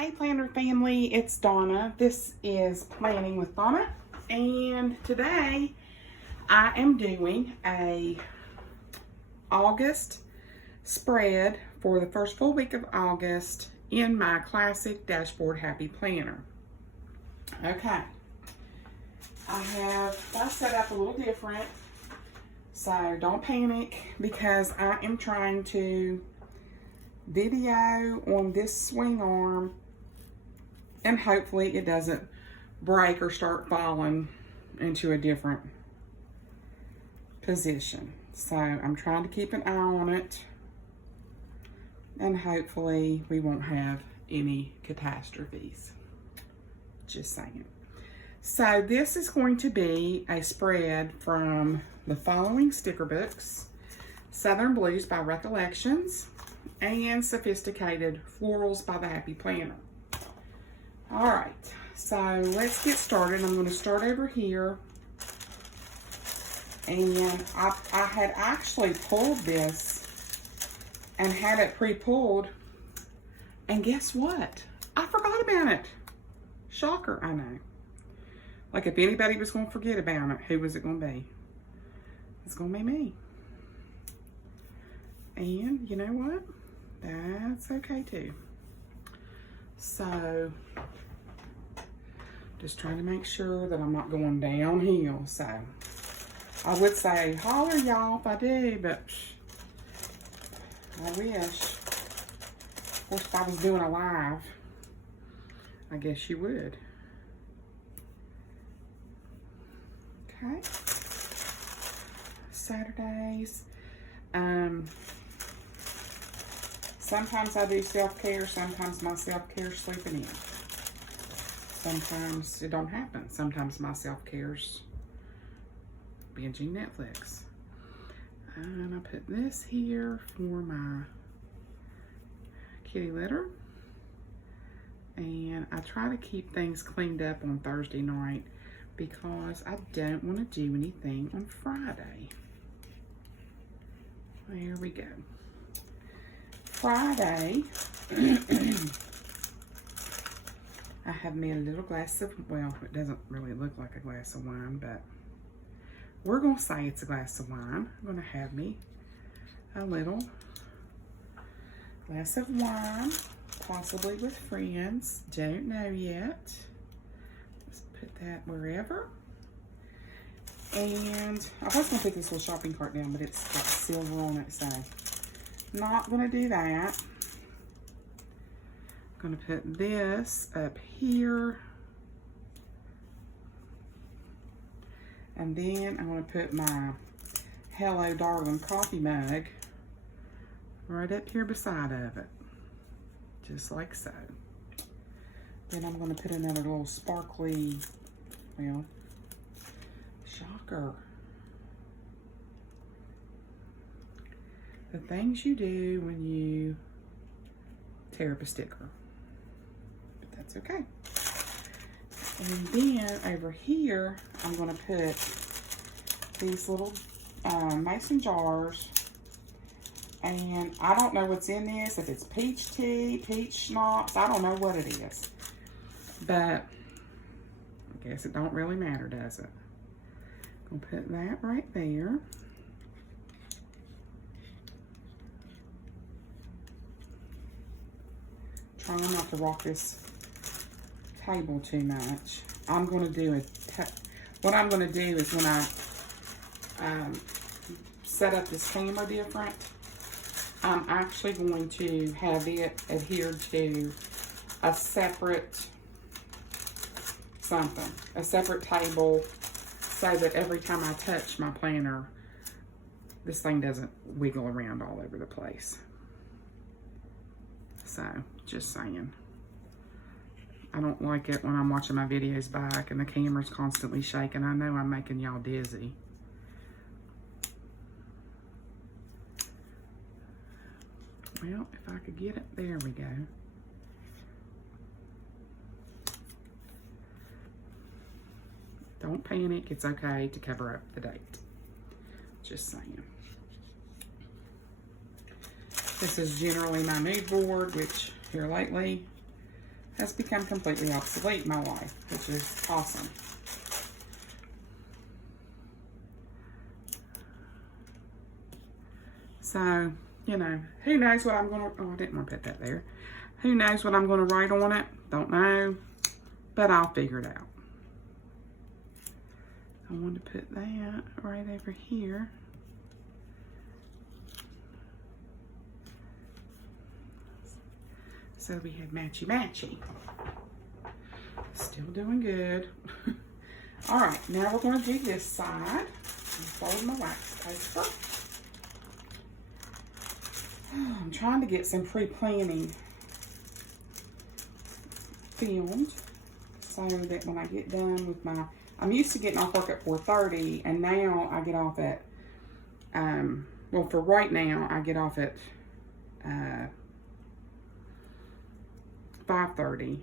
Hey planner family, it's Donna. This is Planning with Donna, and today I am doing a August spread for the first full week of August in my classic Dashboard Happy Planner. Okay, I set up a little different, so don't panic because I am trying to video on this swing arm and hopefully it doesn't break or start falling into a different position. So I'm trying to keep an eye on it and hopefully we won't have any catastrophes. Just saying. So this is going to be a spread from the following sticker books: Southern Blues by Recollections and Sophisticated Florals by the Happy Planner. All right, so let's get started. I'm going to start over here. And I had actually pulled this and had it pre-pulled. And guess what? I forgot about it. Shocker, I know. Like if anybody was going to forget about it, who was it going to be? It's going to be me. And you know what? That's okay too. So, just trying to make sure that I'm not going downhill. So, I would say holler y'all if I do, but I wish. Of course, if I was doing a live, I guess you would. Okay. Saturdays. Sometimes I do self-care, sometimes my self-care is sleeping in. Sometimes it don't happen. Sometimes my self-care's binging Netflix. And I put this here for my kitty litter. And I try to keep things cleaned up on Thursday night because I don't want to do anything on Friday. There we go. Friday, I have made a little glass of, well, it doesn't really look like a glass of wine, but we're going to say it's a glass of wine. I'm going to have me a little glass of wine, possibly with friends. Don't know yet. Let's put that wherever. And I was going to put this little shopping cart down, but it's got silver on it, so not going to do that. I'm going to put this up here. And then I'm going to put my Hello Darling coffee mug right up here beside of it. Just like so. Then I'm going to put another little sparkly, well, shocker. The things you do when you tear up a sticker. But that's okay. And then over here, I'm going to put these little mason jars. And I don't know what's in this, if it's peach tea, peach schnapps, I don't know what it is. But I guess it don't really matter, does it? I'm going to put that right there. Trying not to rock this table too much. I'm going to do what I'm going to do is when I set up this camera different, I'm actually going to have it adhered to a separate something, a separate table, so that every time I touch my planner, this thing doesn't wiggle around all over the place. So, just saying. I don't like it when I'm watching my videos back and the camera's constantly shaking. I know I'm making y'all dizzy. Well, if I could get it, there we go. Don't panic, it's okay to cover up the date. Just saying. This is generally my mood board, which here lately has become completely obsolete in my life, which is awesome. So, you know, who knows what I'm going to, oh, I didn't want to put that there. Who knows what I'm going to write on it? Don't know, but I'll figure it out. I want to put that right over here. So we have matchy matchy. Still doing good. All right, now we're going to do this side. Fold my wax paper. I'm trying to get some pre-planning filmed so that when I get done with my, I'm used to getting off work at 4:30, and now I get off at, well, for right now, I get off at 5:30,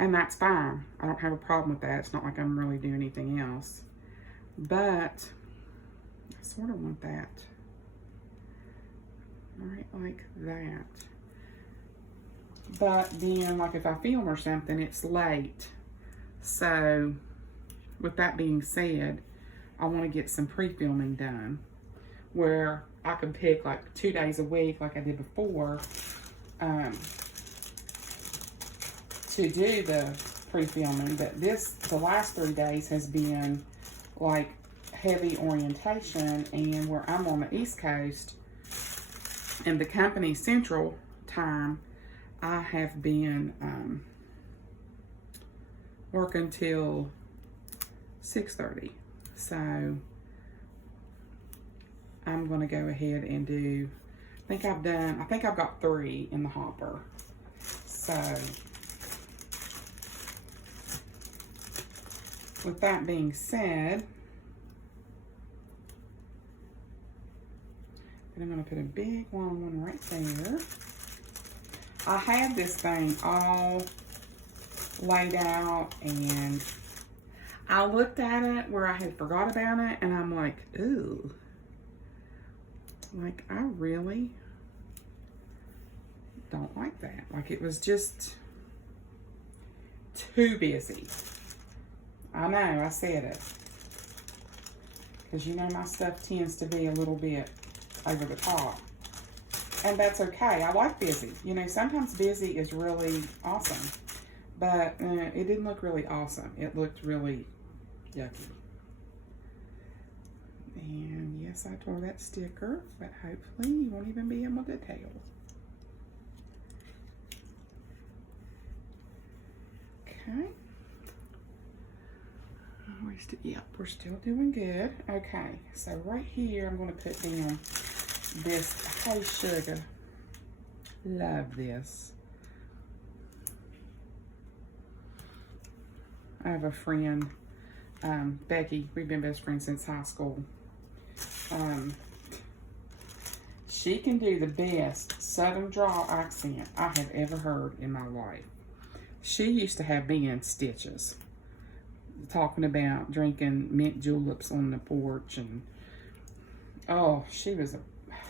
and that's fine. I don't have a problem with that. It's not like I'm really doing anything else, but I sort of want that right like that. But then, like if I film or something, it's late. So with that being said, I want to get some pre-filming done where I can pick like 2 days a week like I did before to do the pre-filming. But the last 3 days has been like heavy orientation, and where I'm on the East Coast in the company Central Time, I have been working till 6:30. So I'm going to go ahead and do, I think I've got 3 in the hopper. So with that being said, I'm going to put a big long one right there. I had this thing all laid out, and I looked at it where I had forgot about it, and I'm like, ooh. Like, I really don't like that. Like, it was just too busy. I know, I said it. Because you know my stuff tends to be a little bit over the top. And that's okay. I like busy. You know, sometimes busy is really awesome. But it didn't look really awesome. It looked really yucky. And yes, I tore that sticker, but hopefully you won't even be able to tell. Okay. Yep, we're still doing good. Okay, so right here I'm going to put down this Hey Sugar. Love this. I have a friend, Becky. We've been best friends since high school. She can do the best Southern drawl accent I have ever heard in my life. She used to have me in stitches, talking about drinking mint juleps on the porch, and oh, she was a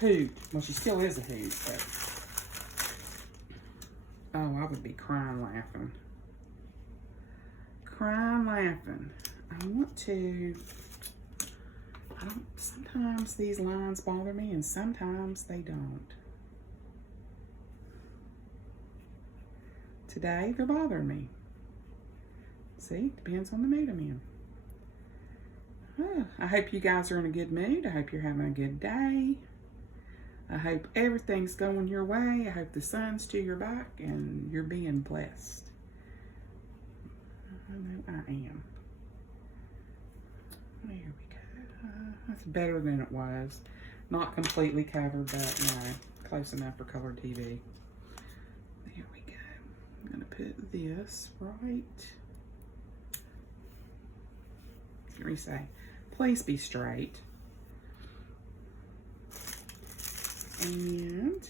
hoot. Well, she still is a hoot, but oh, I would be crying laughing. Crying laughing. Sometimes these lines bother me, and sometimes they don't. Today, they're bothering me. See, depends on the mood I'm in. Oh, I hope you guys are in a good mood. I hope you're having a good day. I hope everything's going your way. I hope the sun's to your back and you're being blessed. I know I am. There we go. That's better than it was. Not completely covered, but you know, close enough for color TV. There we go. I'm going to put this right. Let me say, please be straight. And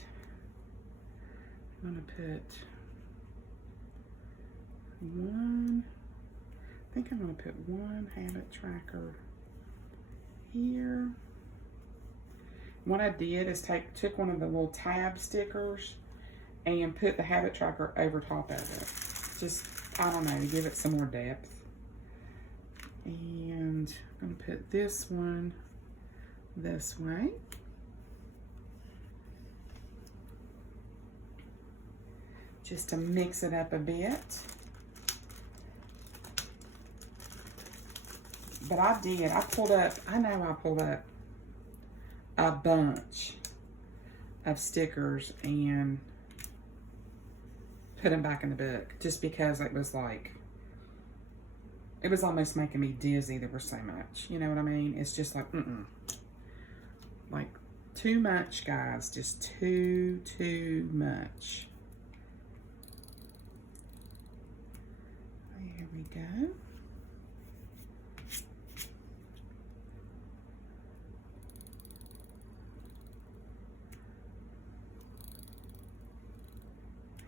I'm going to put one, I think I'm going to put one habit tracker here. What I did is took one of the little tab stickers and put the habit tracker over top of it. Just, I don't know, to give it some more depth. And I'm going to put this one this way. Just to mix it up a bit. But I pulled up a bunch of stickers and put them back in the book just because it was like, it was almost making me dizzy. There was so much, you know what I mean? It's just like, like too much, guys, just too much. There we go.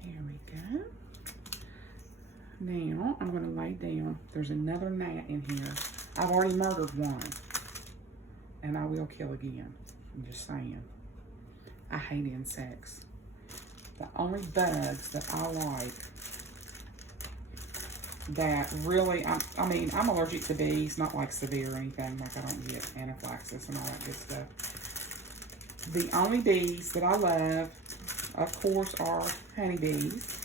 Here we go. Now, I'm going to lay down. There's another gnat in here. I've already murdered one. And I will kill again. I'm just saying. I hate insects. The only bugs that I like that really, I mean, I'm allergic to bees. Not like severe or anything. Like I don't get anaphylaxis and all that good stuff. The only bees that I love, of course, are honeybees.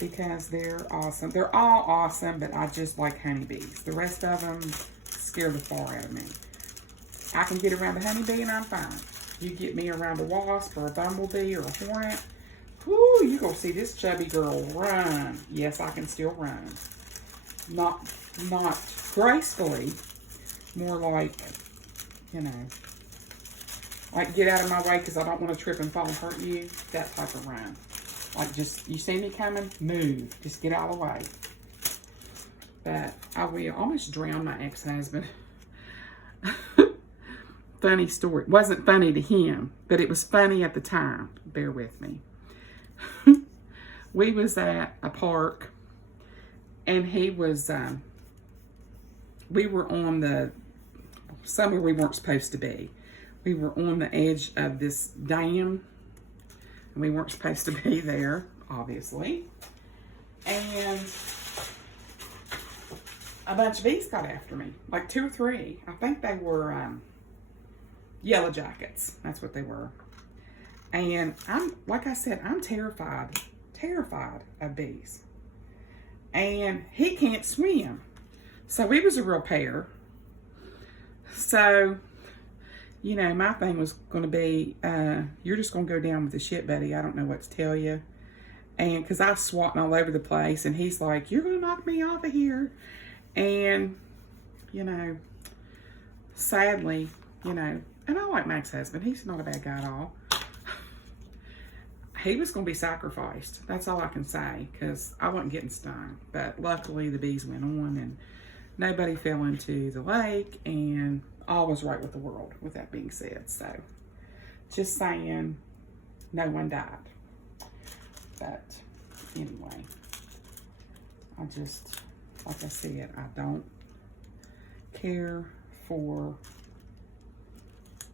Because they're awesome. They're all awesome, but I just like honeybees. The rest of them scare the far out of me. I can get around a honeybee and I'm fine. You get me around a wasp or a bumblebee or a hornet, whoo, you gonna see this chubby girl run. Yes, I can still run. Not gracefully, more like, you know, like get out of my way because I don't want to trip and fall and hurt you. That type of run. Like just, you see me coming, move. Just get out of the way. But I will almost drown my ex-husband. Funny story. It wasn't funny to him, but it was funny at the time. Bear with me. We was at a park, and he was, we were on somewhere we weren't supposed to be. We were on the edge of this dam. And we weren't supposed to be there, obviously. And a bunch of bees got after me. Like 2 or 3. I think they were yellow jackets. That's what they were. And like I said, I'm terrified of bees. And he can't swim. So we was a real pair. So, you know, my thing was going to be, you're just going to go down with the shit, buddy. I don't know what to tell you. And because I was swatting all over the place, and he's like, you're going to knock me off of here. And, you know, sadly, you know, and I like Mac's husband. He's not a bad guy at all. He was going to be sacrificed. That's all I can say, because I wasn't getting stung. But luckily, the bees went on, and nobody fell into the lake, and all was right with the world, with that being said. So, just saying, no one died. But, anyway, I just, like I said, I don't care for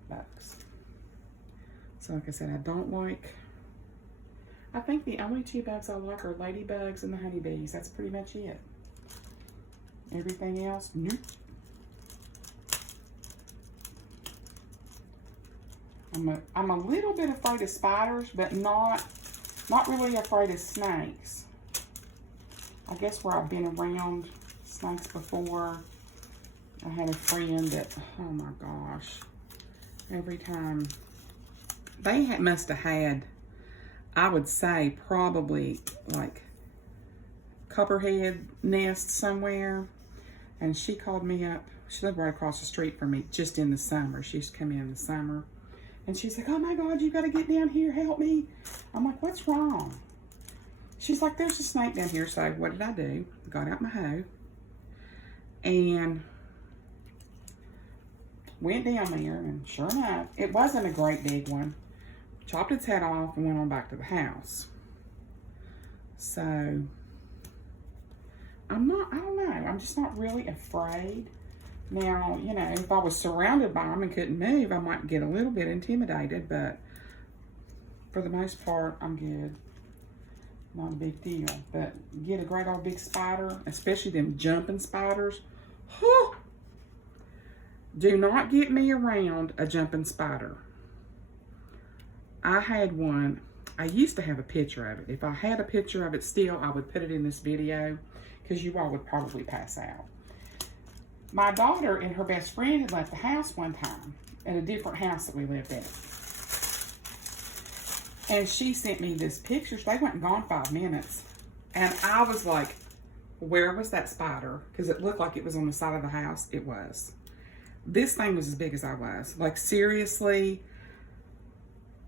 bugs. So, like I said, I don't like, I think the only 2 bugs I like are ladybugs and the honeybees. That's pretty much it. Everything else, nope. I'm a little bit afraid of spiders, but not really afraid of snakes. I guess where I've been around snakes before, I had a friend that, oh my gosh, every time, they must have had, I would say probably like copperhead nest somewhere. And she called me up. She lived right across the street from me just in the summer. She used to come in the summer. And she's like, oh my God, you got to get down here. Help me. I'm like, what's wrong? She's like, there's a snake down here. So what did I do? Got out my hoe and went down there. And sure enough, it wasn't a great big one. Chopped its head off and went on back to the house. So I don't know. I'm just not really afraid. Now, you know, if I was surrounded by them and couldn't move, I might get a little bit intimidated, but for the most part, I'm good. not a big deal. But get a great old big spider, especially them jumping spiders. Whew. Do not get me around a jumping spider. I had one. I used to have a picture of it. If I had a picture of it still, I would put it in this video because you all would probably pass out. My daughter and her best friend had left the house one time at a different house that we lived in. And she sent me this picture. They went gone 5 minutes. And I was like, where was that spider? Because it looked like it was on the side of the house. It was. This thing was as big as I was. Like, seriously,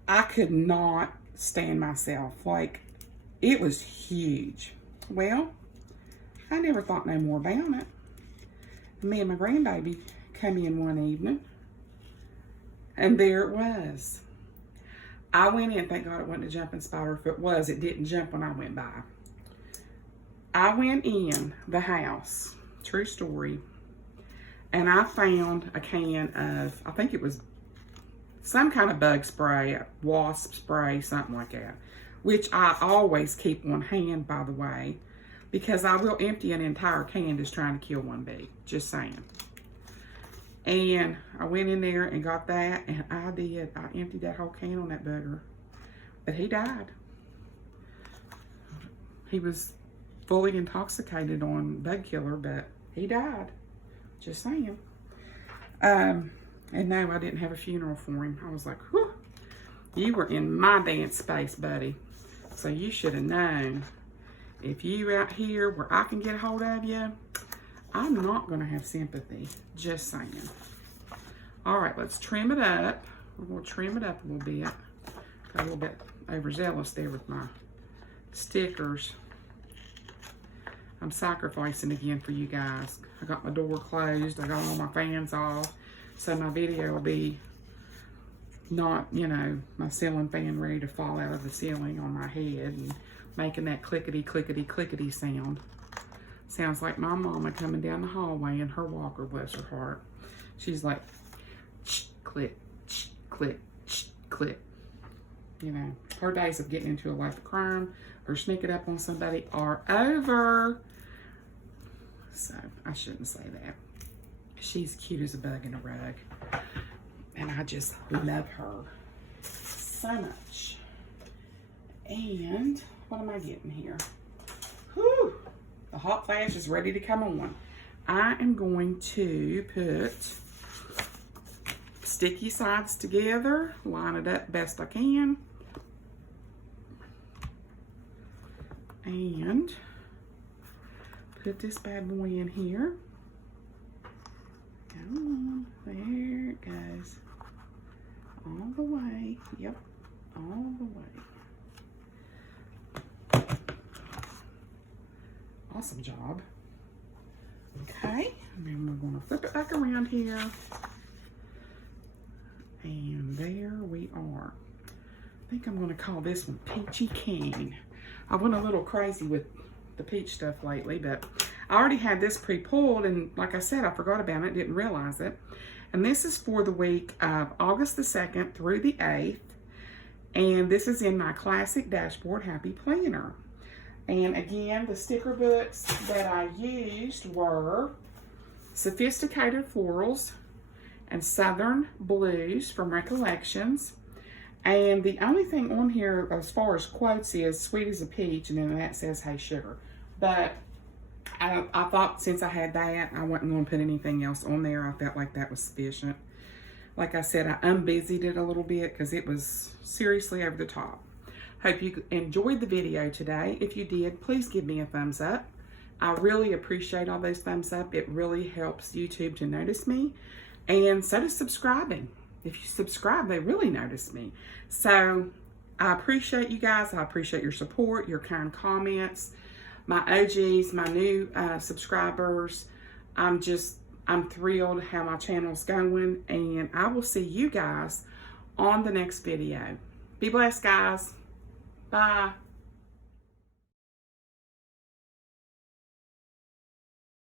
I could not stand myself. Like, it was huge. Well, I never thought no more about it. Me and my grandbaby came in one evening, and there it was. I went in, thank God it wasn't a jumping spider. If it was, it didn't jump when I went by. I went in the house, true story, and I found a can of, I think it was some kind of bug spray, wasp spray, something like that, which I always keep on hand, by the way, because I will empty an entire can just trying to kill one bee, just saying. And I went in there and got that, and I emptied that whole can on that bugger, but he died. He was fully intoxicated on bug killer, but he died, just saying. And no, I didn't have a funeral for him. I was like, whew, you were in my dance space, buddy. So you should have known. If you out here where I can get a hold of you, I'm not going to have sympathy. Just saying. All right, let's trim it up. We're going to trim it up a little bit. Got a little bit overzealous there with my stickers. I'm sacrificing again for you guys. I got my door closed. I got all my fans off. So my video will be not, you know, my ceiling fan ready to fall out of the ceiling on my head and making that clickety, clickety, clickety sound. Sounds like my mama coming down the hallway in her walker, bless her heart. She's like, click, click, click. You know, her days of getting into a life of crime or sneaking up on somebody are over. So, I shouldn't say that. She's cute as a bug in a rug. And I just love her so much. And what am I getting here? Whew, the hot flash is ready to come on. I am going to put sticky sides together, line it up best I can. And put this bad boy in here. Come on, there it goes. All the way, yep, all the way. Awesome job. Okay, and then we're going to flip it back around here. And there we are. I think I'm going to call this one Peachy King. I went a little crazy with the peach stuff lately, but I already had this pre-pulled, and like I said, I forgot about it, didn't realize it. And this is for the week of August the 2nd through the 8th. And this is in my Classic Dashboard Happy Planner. And again, the sticker books that I used were Sophisticated Florals and Southern Blues from Recollections. And the only thing on here as far as quotes is Sweet as a Peach, and then that says Hey Sugar. But I thought since I had that, I wasn't going to put anything else on there. I felt like that was sufficient. Like I said, I unbusied it a little bit because it was seriously over the top. Hope you enjoyed the video today. If you did, please give me a thumbs up. I really appreciate all those thumbs up. It really helps YouTube to notice me. And so does subscribing. If you subscribe, they really notice me. So I appreciate you guys. I appreciate your support, your kind comments, my OGs, my new subscribers. I'm thrilled how my channel's going, and I will see you guys on the next video. Be blessed, guys. Bye.